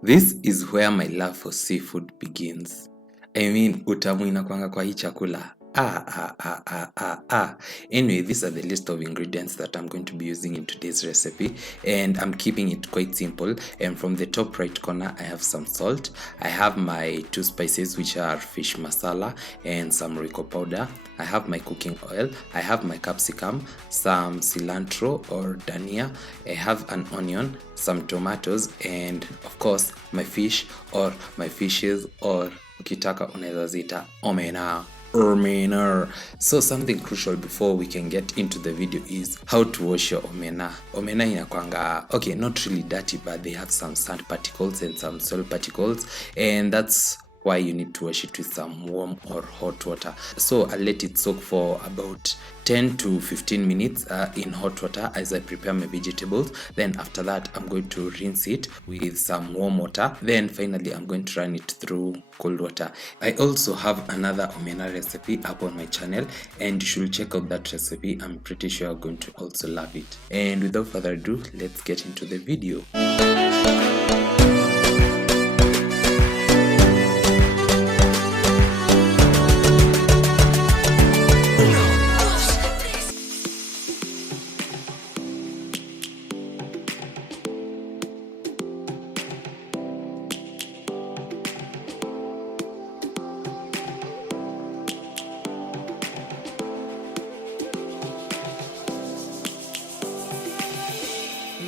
This is where my love for seafood begins. I mean, utamu inakwanga kwa hii chakula. Anyway, these are the list of ingredients that I'm going to be using in today's recipe, and I'm keeping it quite simple. And from the top right corner, I have some salt. I have my 2 spices, which are fish masala and some ROYCO powder. I have my cooking oil. I have my capsicum, some cilantro or dania. I have an onion, some tomatoes, and of course my fish or my fishes, or ukitaka unaweza zita omena. So something crucial before we can get into the video is how to wash your omena. Omena inakwanga, okay, not really dirty, but they have some sand particles and some soil particles, and that's why you need to wash it with some warm or hot water. So I'll let it soak for about 10 to 15 minutes in hot water as I prepare my vegetables. Then after that, I'm going to rinse it with some warm water. Then finally, I'm going to run it through cold water. I also have another omena recipe up on my channel, and you should check out that recipe. I'm pretty sure you're going to also love it. And without further ado, let's get into the video.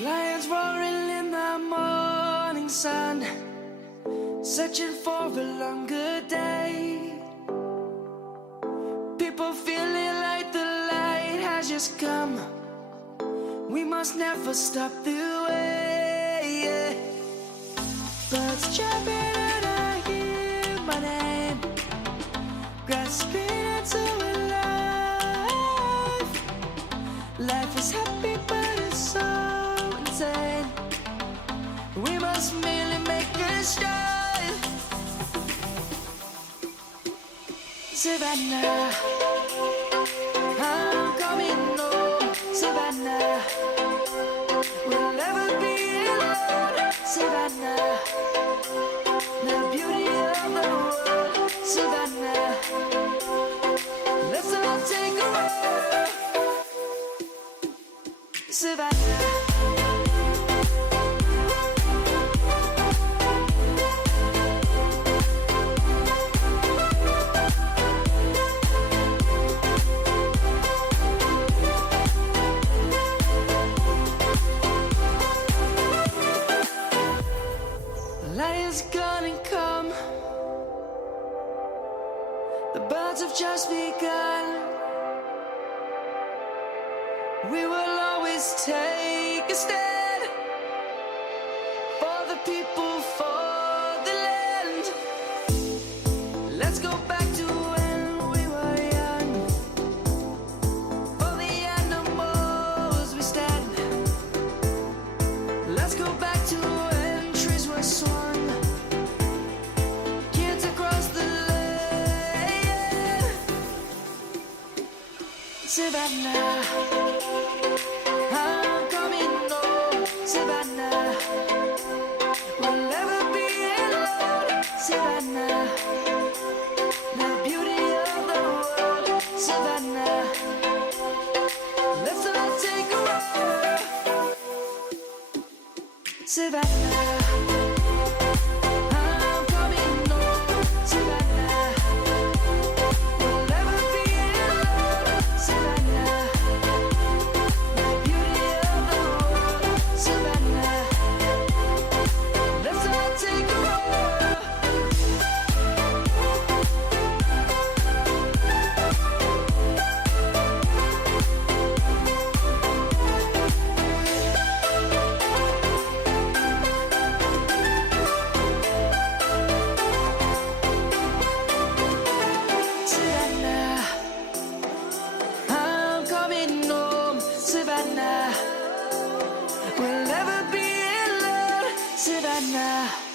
Lions roaring in the morning sun, searching for a longer day. People feeling like the light has just come. We must never stop the way. Birds jumping and I hear my name, grasping into life. Life is happy but it's so insane. We must merely make a start. Savannah, I'm coming home. Savannah, we'll never be alone. Savannah, the beauty of the world. Savannah, let's all take a walk. Savannah. Lion's gonna come. The birds have just begun. We will always take a stand for the people, for the land. Let's go back to when we were young. For the animals we stand. Let's go back to when trees were swung. Kids across the land. Savannah, I'm coming home. Savannah, we'll never be alone. Savannah, the beauty of the world. Savannah, let's all take a walk. Savannah, I'm coming home. Savannah, we'll never be alone. Savannah, the beauty of the world. Savannah, let's all take a walk. Savannah, I'm coming home. Savannah, we'll never be alone. Savannah.